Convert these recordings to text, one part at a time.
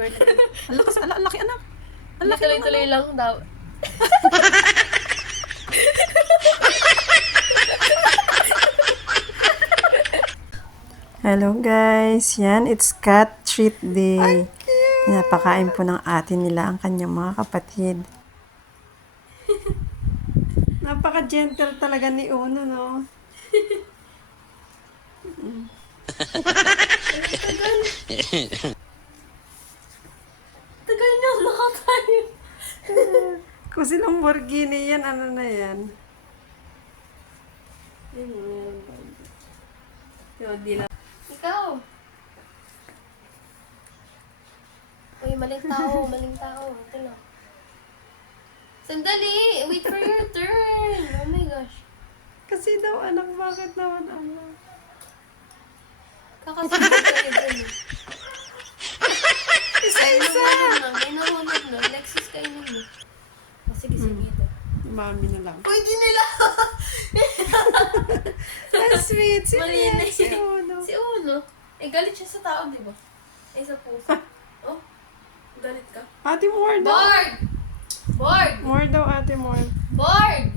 Girl, ang lakas, ang laki anak. Ang laki Tuloy-tuloy lang daw. Hello guys, yan, it's cat treat day. Pinapakain po ng ate nila ang kanyang mga kapatid. Napaka-gentle talaga ni Uno, no? Tagal niya nakatayo. Kung sinong Lamborghini yan, ano na yan? Ikaw. Uy, maling tao, maling tao. Ito lang. Sandali! Wait for your turn! Oh my gosh. Kasi daw, anak, bakit naman, anak? Kakasunod kayo dun. Isa-isa! May nahulog na. Lexus kayo nun. Oh, sige, sige ito. Mami na lang. Pwede nila! Ang sweet, si Mali na si yun. Uno. Si Uno. Eh, galit siya sa tao, di ba? Eh, sa puso. Oh, galit ka? Ate, more daw. Borg! Borg! More daw, ate, more. Borg!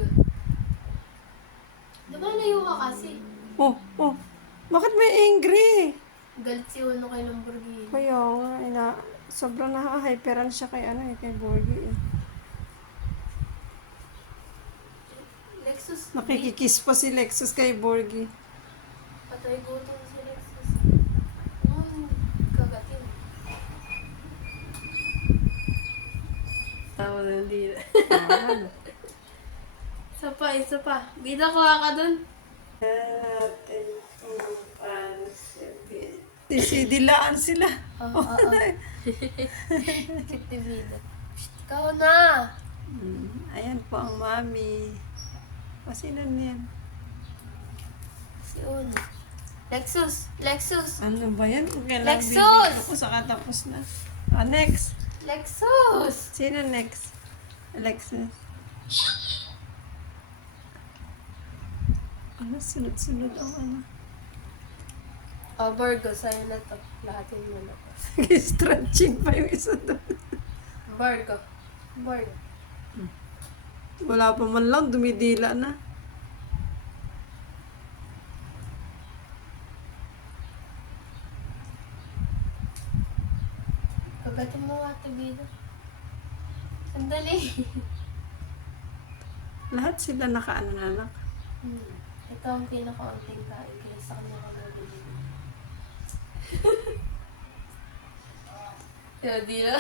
Lumalayo ka kasi. Oh, oh. Bakit may angry? Galit si Uno kay Lamborghini. Kaya nga, sobrang naka-hyperan siya kay, kay Borgie. Lexus. Nakikikiss pa si Lexus kay Borgie. Patay gutom si Lexus. Kagatin. Tawa na hindi. Isa pa, isa pa. Bida ko ka dun. Dilaan sila. Oo. Cute ni Bida. Ikaw na. Ayan po ang mami. Pasinan niyan. Si Uno. Lexus. Lexus. Ano ba yan? Kailangan Lexus! bibigyan ako saka tapos na. Next. Lexus. Sino next? Alexis. Sunod-sunod ang ano. Oh, Virgo, sa'yo na to. Lahatin mo na to. Stretching pa yung isa doon. Virgo. Virgo. Wala pa man lang, dumidila na. Kagatin mo nga ito, Bida. Sandali. Lahat sila nakaano na anak. Ito ang pinaka-unting kain. Kaya sa kanya ka nabili. Yo, di na.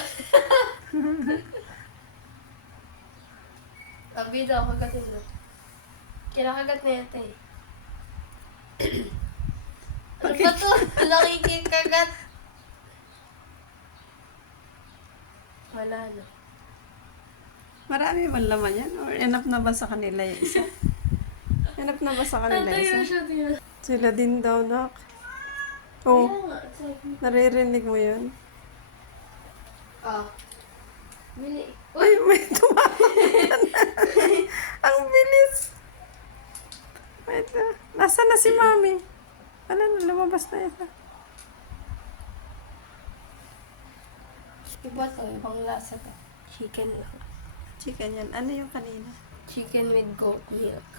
Bida, kagatin mo. Kinakagat na yata eh. Ano ba to? Nakikikagat. Wala na. Marami man laman yan? Or enough na ba sa kanila yung isa? Enough na ba sa kanila Tayo isa? siya din. Sila din daw, nak. Oh, Kaya nga, it's like, naririnig mo yun? Bili. Uy, may tumatakbo na. Ang bilis. Wait na. Nasaan na si mami? Wala na, lumabas na yata. Iba to, ibang lasa to. Chicken lang. Chicken yan. Ano yung kanina? Chicken with goat milk.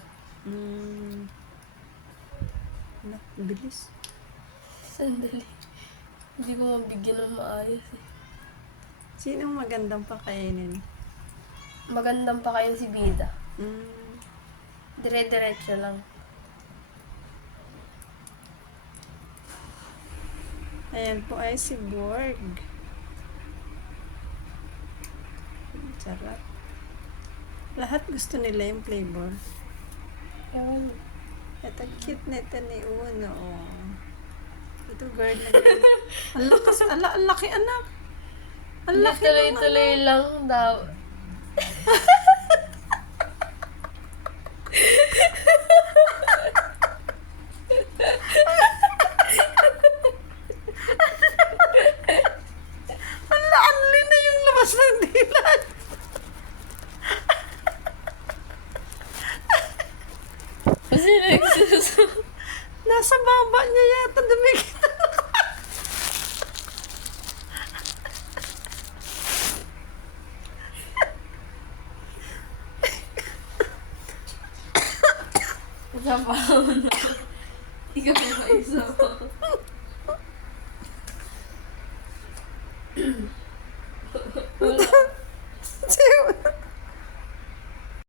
Ano, bilis. Sandali. Hindi ko mabigyan ng maayos eh. Sinong magandang pakainin? Magandang pa kayo si Bida. Mm. Dire-diretso lang. Ayan po ay si Borg. Sarap. Lahat gusto nila yung flavor. Ewan. Ito, cute na ito ni Uno. Oh. Ito, girl na girl. Ang lakas, ang laki anak. Ang laki naman. Tuloy-tuloy lang daw. Anli na yung labas ng dilat. Kasi Lexus. Nasa baba niya yata dumikit. Isa pa. Ikaw pa isa pa. Wala.